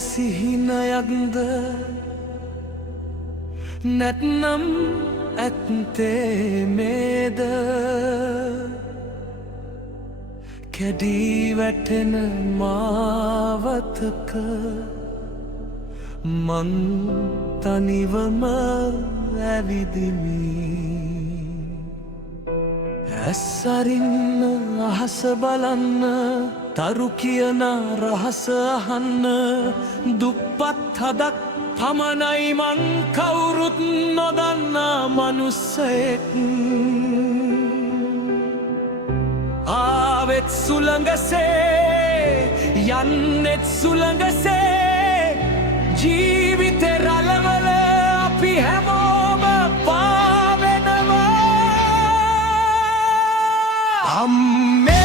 සිහිනයක්ද නැත්නම් ඇත්තේ මේද කැඩී වැටෙන මාවතක මං තනිවම ඇවිදිමි ඇස් අරින්න අහස බලන්න තරු කියන රහස අහන්න දුප්පත් හදක් පමණයි මං කවුරුත් නොදන්නා මනුස්සයෙක් ආවෙත් සුළඟසේ යන්නෙත් සුළඟසේ ජීවිතේ රළවල අපි හැමෝම පාවෙනවා අම්මේ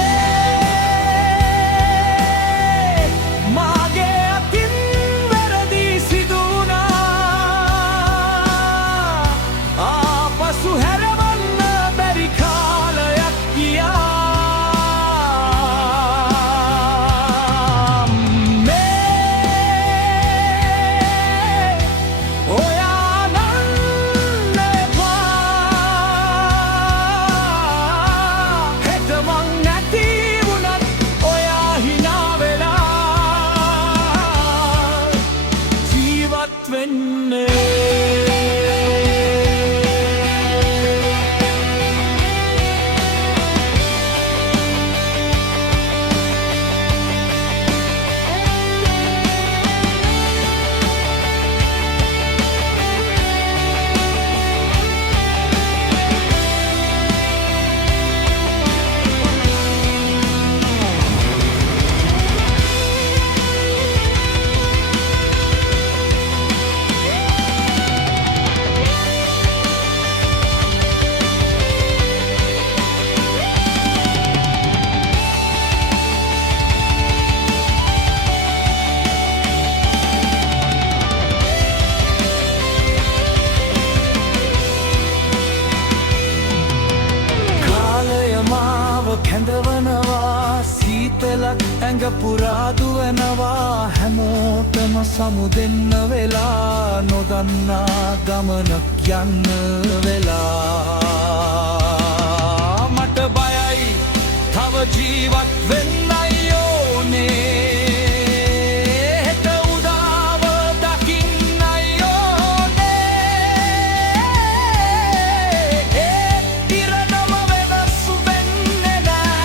කැඳවනවා සීතලක් ඇඟ පුරා දුවනවා හැමෝටම සමුදෙන්න වෙලා නොදන්නා ගමනක් යන්න වෙලා මට බයයි තව ජීවත් වෙන්නයි ඕනේ හෙට උදාව දකින්නයි ඕනේ ඉරණම වෙනස් වෙන්නේ නෑ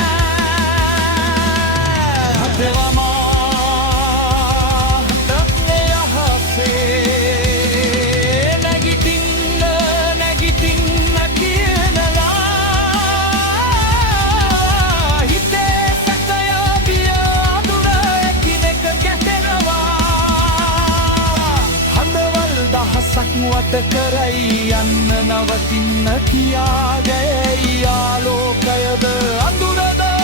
දෙවමා දක්නේ අහසේ නැගිටින්න කියනලා හිතේ සැකය බිය අඳුර එකිනෙක ගැටෙනවා හඳවල් දහසක් වට කරයි යන්න නවතින්න කියාගේ ආලෝකයද අඳුරද